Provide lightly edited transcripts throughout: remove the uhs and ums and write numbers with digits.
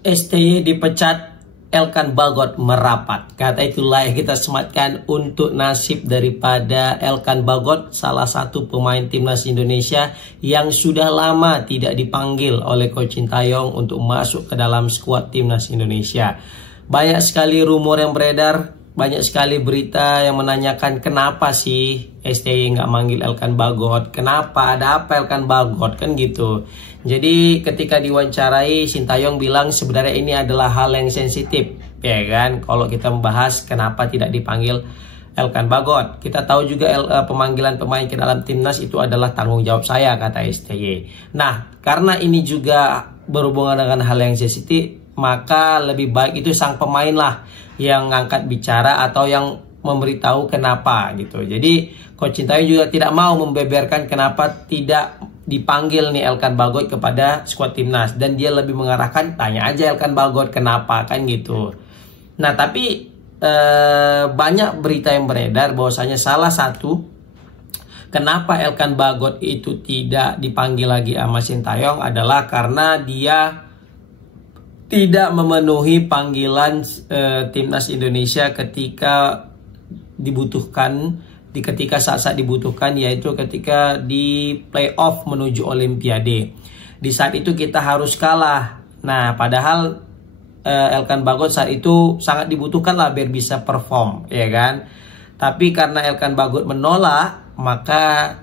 STY dipecat, Elkan Bagot merapat. Kata itulah yang kita sematkan untuk nasib daripada Elkan Bagot, salah satu pemain timnas Indonesia yang sudah lama tidak dipanggil oleh Coach Sintayong untuk masuk ke dalam skuad timnas Indonesia. Banyak sekali rumor yang beredar, banyak sekali berita yang menanyakan kenapa sih STY nggak manggil Elkan Bagot, kenapa, ada apa Elkan Bagot, kan gitu. Jadi ketika diwawancarai, Sintayong bilang sebenarnya ini adalah hal yang sensitif, ya kan, kalau kita membahas kenapa tidak dipanggil Elkan Bagot. Kita tahu juga pemanggilan pemain ke dalam timnas itu adalah tanggung jawab saya, kata STY. Nah, karena ini juga berhubungan dengan hal yang sensitif, maka lebih baik itu sang pemain lah yang ngangkat bicara atau yang memberitahu kenapa gitu. Jadi Coach Sintayong juga tidak mau membeberkan kenapa tidak dipanggil nih Elkan Bagot kepada skuad timnas, dan dia lebih mengarahkan tanya aja Elkan Bagot kenapa, kan gitu. Nah, tapi banyak berita yang beredar bahwasanya salah satu kenapa Elkan Bagot itu tidak dipanggil lagi sama Sintayong adalah karena dia tidak memenuhi panggilan timnas Indonesia ketika dibutuhkan, ketika saat-saat dibutuhkan, yaitu ketika di playoff menuju Olimpiade. Di saat itu kita harus kalah. Nah, padahal Elkan Bagot saat itu sangat dibutuhkan lah biar bisa perform, ya kan. Tapi karena Elkan Bagot menolak, maka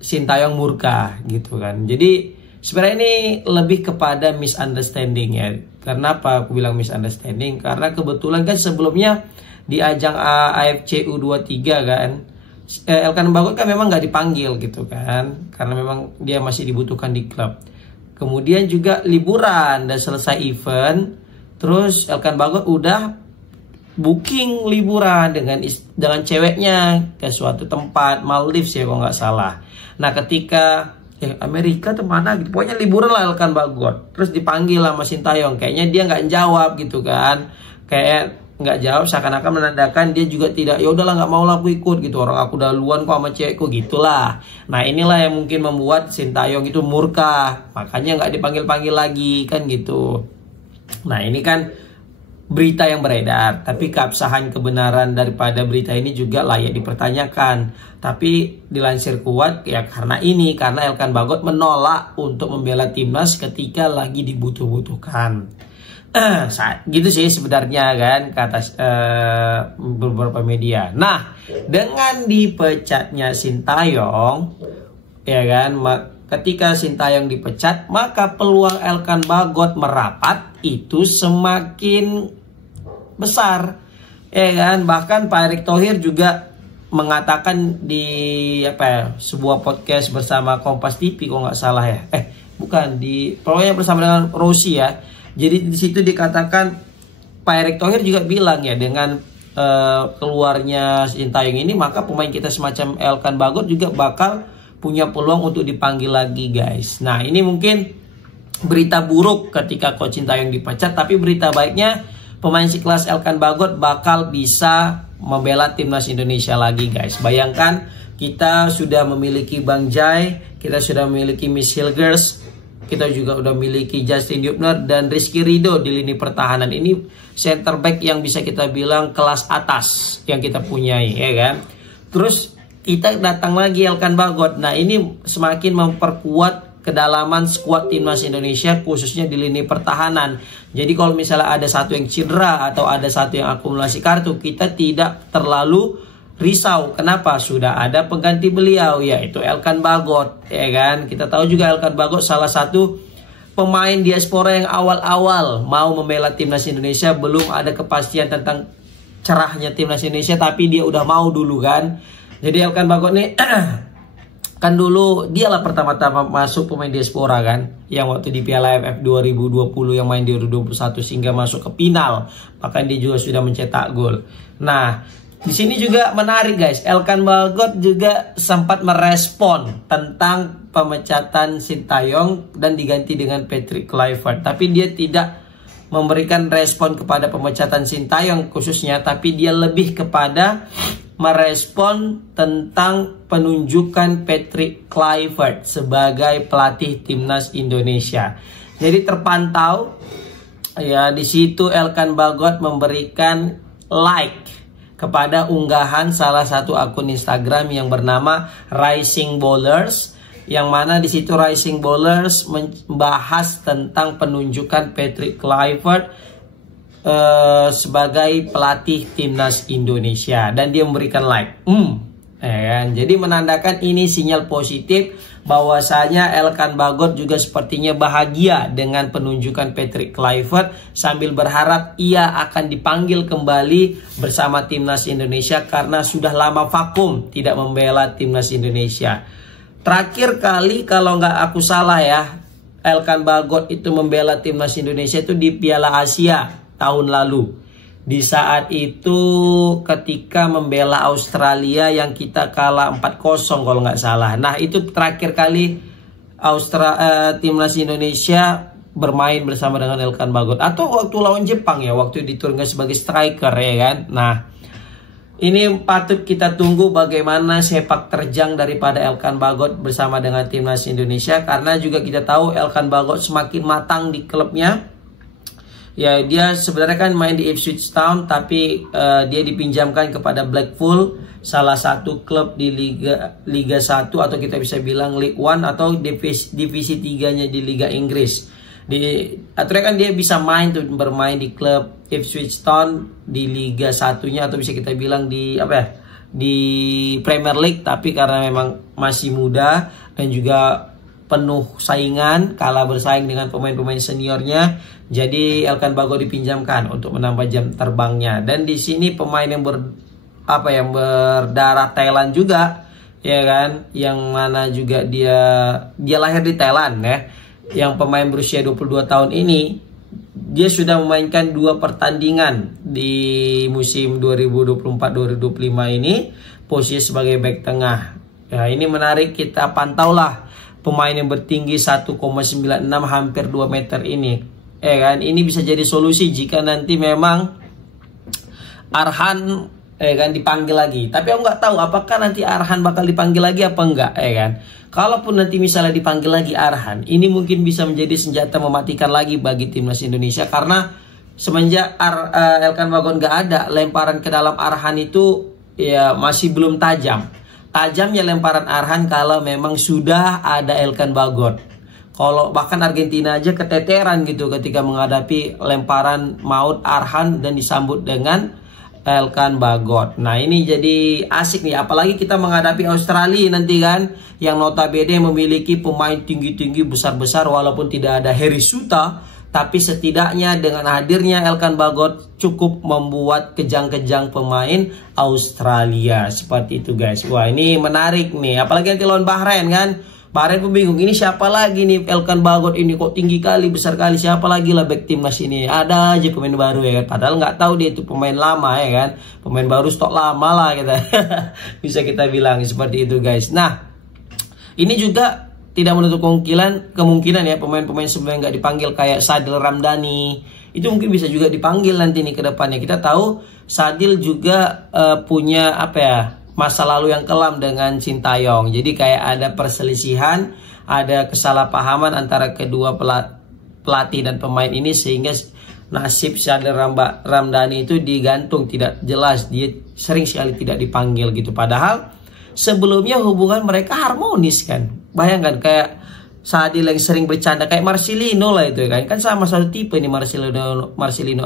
Sintayong murka gitu kan. Jadi sebenarnya ini lebih kepada misunderstanding ya. Kenapa aku bilang misunderstanding? Karena kebetulan kan sebelumnya di ajang AFC U23 kan, Elkan Bagot kan memang nggak dipanggil gitu kan, karena memang dia masih dibutuhkan di klub. Kemudian juga liburan dan selesai event, terus Elkan Bagot udah booking liburan dengan ceweknya ke suatu tempat Maldives ya kalau nggak salah. Nah, ketika Amerika tuh mana gitu, pokoknya liburan lah Elkan Bagot, terus dipanggil sama Sintayong, kayaknya dia nggak jawab gitu kan, kayak nggak jawab seakan-akan menandakan dia juga tidak, ya udahlah nggak mau lah aku ikut gitu, orang aku duluan kok sama cewekku gitulah. Nah, inilah yang mungkin membuat Sintayong itu murka, makanya nggak dipanggil-panggil lagi kan gitu. Nah, ini kan berita yang beredar, tapi keabsahan kebenaran daripada berita ini juga layak dipertanyakan. Tapi dilansir Kuat ya karena Elkan Bagot menolak untuk membela timnas ketika lagi dibutuh-butuhkan. Gitu sih sebenarnya kan, kata beberapa media. Nah, dengan dipecatnya Sintayong, ya kan, ketika Sintayong dipecat, maka peluang Elkan Bagot merapat itu semakin besar, ya kan. Bahkan Pak Erick Thohir juga mengatakan di sebuah podcast bersama Kompas TV kalau nggak salah ya, bukan, di pokoknya bersama dengan Rossi ya. Jadi di situ dikatakan Pak Erick Thohir juga bilang ya, dengan keluarnya Sintayong ini, maka pemain kita semacam Elkan Bagot juga bakal punya peluang untuk dipanggil lagi, guys. Nah, ini mungkin berita buruk ketika Coach Sintayong dipecat, tapi berita baiknya pemain sekelas Elkan Bagot bakal bisa membela timnas Indonesia lagi, guys. Bayangkan kita sudah memiliki Bang Jai, kita sudah memiliki Miss Hilgers, kita juga udah memiliki Justin Yubner dan Rizky Ridho di lini pertahanan. Ini center back yang bisa kita bilang kelas atas yang kita punyai, ya kan. Terus kita datang lagi Elkan Bagot. Nah, ini semakin memperkuat kedalaman skuad timnas Indonesia khususnya di lini pertahanan. Jadi kalau misalnya ada satu yang cedera atau ada satu yang akumulasi kartu, kita tidak terlalu risau. Kenapa? Sudah ada pengganti beliau, yaitu Elkan Bagot, ya kan. Kita tahu juga Elkan Bagot salah satu pemain diaspora yang awal-awal mau membela timnas Indonesia, belum ada kepastian tentang cerahnya timnas Indonesia, tapi dia udah mau dulu kan. Jadi Elkan Bagot nih kan dulu dialah pertama-tama masuk pemain diaspora kan, yang waktu di Piala AFF 2020 yang main di 2021 sehingga masuk ke final, bahkan dia juga sudah mencetak gol. Nah, di sini juga menarik, guys. Elkan Bagot juga sempat merespon tentang pemecatan Sintayong dan diganti dengan Patrick Kluivert, tapi dia tidak memberikan respon kepada pemecatan Sintayong khususnya, tapi dia lebih kepada merespon tentang penunjukan Patrick Kluivert sebagai pelatih timnas Indonesia. Jadi terpantau Ya, di situ Elkan Bagot memberikan like kepada unggahan salah satu akun Instagram yang bernama Rising Bowlers, yang mana di situ Rising Bowlers membahas tentang penunjukan Patrick Kluivert sebagai pelatih timnas Indonesia, dan dia memberikan like. Jadi menandakan ini sinyal positif bahwasanya Elkan Bagot juga sepertinya bahagia dengan penunjukan Patrick Kluivert, sambil berharap ia akan dipanggil kembali bersama timnas Indonesia karena sudah lama vakum tidak membela timnas Indonesia. Terakhir kali kalau nggak aku salah ya, Elkan Bagot itu membela timnas Indonesia itu di Piala Asia tahun lalu. Di saat itu ketika membela Australia yang kita kalah 4-0 kalau nggak salah. Nah, itu terakhir kali timnas Indonesia bermain bersama dengan Elkan Bagot. Atau waktu lawan Jepang ya, waktu diturunkan sebagai striker ya kan. Nah, ini patut kita tunggu bagaimana sepak terjang daripada Elkan Bagot bersama dengan timnas Indonesia, karena juga kita tahu Elkan Bagot semakin matang di klubnya. Ya, dia sebenarnya kan main di Ipswich Town, tapi dia dipinjamkan kepada Blackpool, salah satu klub di Liga 1 atau kita bisa bilang League One atau divisi 3-nya di Liga Inggris. Akhirnya kan dia bisa bermain di klub Ipswich Town di Liga 1-nya atau bisa kita bilang di di Premier League, tapi karena memang masih muda dan juga penuh saingan, kalah bersaing dengan pemain-pemain seniornya, jadi Elkan Bagot dipinjamkan untuk menambah jam terbangnya. Dan di sini pemain yang berdarah Thailand juga, ya kan, yang mana juga dia lahir di Thailand ya. Yang pemain berusia 22 tahun ini, dia sudah memainkan 2 pertandingan di musim 2024-2025 ini, posisi sebagai bek tengah. Ya, ini menarik, kita pantaulah pemain yang bertinggi 1,96 hampir 2 meter ini. Ya kan, ini bisa jadi solusi jika nanti memang Arhan dipanggil lagi. Tapi aku nggak tahu apakah nanti Arhan bakal dipanggil lagi apa enggak, ya kan. Kalaupun nanti misalnya dipanggil lagi Arhan, ini mungkin bisa menjadi senjata mematikan lagi bagi timnas Indonesia, karena semenjak Elkan Bagot nggak ada, lemparan ke dalam Arhan itu ya masih belum tajam. Tajamnya lemparan Arhan kalau memang sudah ada Elkan Bagot. Kalau bahkan Argentina aja keteteran gitu ketika menghadapi lemparan maut Arhan dan disambut dengan Elkan Bagot. Nah, ini jadi asik nih, apalagi kita menghadapi Australia nanti kan, yang notabene memiliki pemain tinggi-tinggi besar-besar, walaupun tidak ada Harry Suta, tapi setidaknya dengan hadirnya Elkan Bagot cukup membuat kejang-kejang pemain Australia. Seperti itu guys. Wah, ini menarik nih, apalagi nanti lawan Bahrain kan. Bahrain pun bingung, ini siapa lagi nih Elkan Bagot ini, kok tinggi kali, besar kali, siapa lagi lah back timnas ini. Ada aja pemain baru ya kan, padahal nggak tahu dia itu pemain lama ya kan, pemain baru stok lama lah kita. Bisa kita bilang seperti itu guys. Nah, ini juga tidak menutup kemungkinan ya pemain-pemain sebelumnya nggak dipanggil kayak Sadil Ramdhani, itu mungkin bisa juga dipanggil nanti nih ke depannya. Kita tahu Sadil juga punya masa lalu yang kelam dengan Sintayong. Jadi kayak ada perselisihan, ada kesalahpahaman antara kedua pelatih dan pemain ini, sehingga nasib Sadil Ramdhani itu digantung, tidak jelas, dia sering sekali tidak dipanggil gitu. Padahal sebelumnya hubungan mereka harmonis kan. Bayangkan kayak Sadil yang sering bercanda kayak Marcelino lah itu kan. Kan sama satu tipe ini Marcelino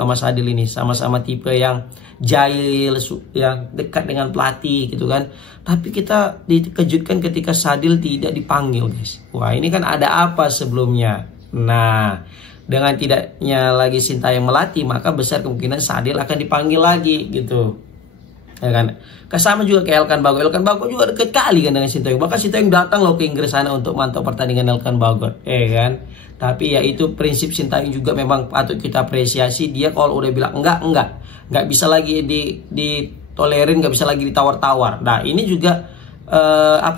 sama Sadil ini, sama-sama tipe yang jahil, yang dekat dengan pelatih gitu kan. Tapi kita dikejutkan ketika Sadil tidak dipanggil guys. Wah, ini kan ada apa sebelumnya. Nah, dengan tidaknya lagi Sintayong melatih, maka besar kemungkinan Sadil akan dipanggil lagi gitu, ya kan. Sama juga kayak Elkan Bagot. Elkan Bagot juga deket kali kan dengan Sintayong. Bahkan Sintayong datang loh ke Inggris sana untuk mantau pertandingan Elkan Bagot, ya kan. Tapi ya itu prinsip Sintayong juga memang patut kita apresiasi. Dia kalau udah bilang enggak bisa lagi ditolerin, nggak bisa lagi ditawar-tawar. Nah, ini juga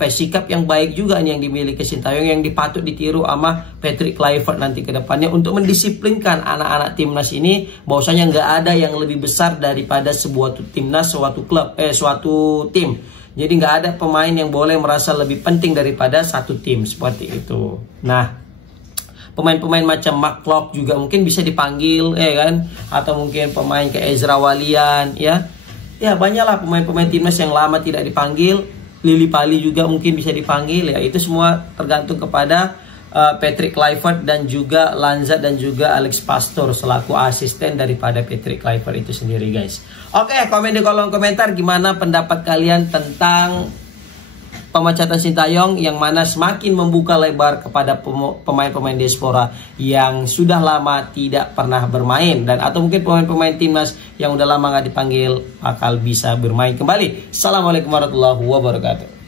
sikap yang baik juga nih yang dimiliki Sintayong, yang dipatut ditiru sama Patrick Kluivert nanti ke depannya untuk mendisiplinkan anak-anak timnas ini, bahwasanya nggak ada yang lebih besar daripada sebuah timnas, suatu klub, suatu tim. Jadi nggak ada pemain yang boleh merasa lebih penting daripada satu tim, seperti itu. Nah, Pemain-pemain macam McClough juga mungkin bisa dipanggil, ya kan? Atau mungkin pemain kayak Ezra Walian, ya. Ya, banyaklah pemain-pemain timnas yang lama tidak dipanggil. Lily Pali juga mungkin bisa dipanggil, ya. Itu semua tergantung kepada Patrick Kluivert dan juga Lanza dan juga Alex Pastor selaku asisten daripada Patrick Kluivert itu sendiri, guys. Oke, komen di kolom komentar gimana pendapat kalian tentang pemecatan Sintayong yang mana semakin membuka lebar kepada pemain-pemain diaspora yang sudah lama tidak pernah bermain, dan atau mungkin pemain-pemain timnas yang udah lama nggak dipanggil bakal bisa bermain kembali. Assalamualaikum warahmatullahi wabarakatuh.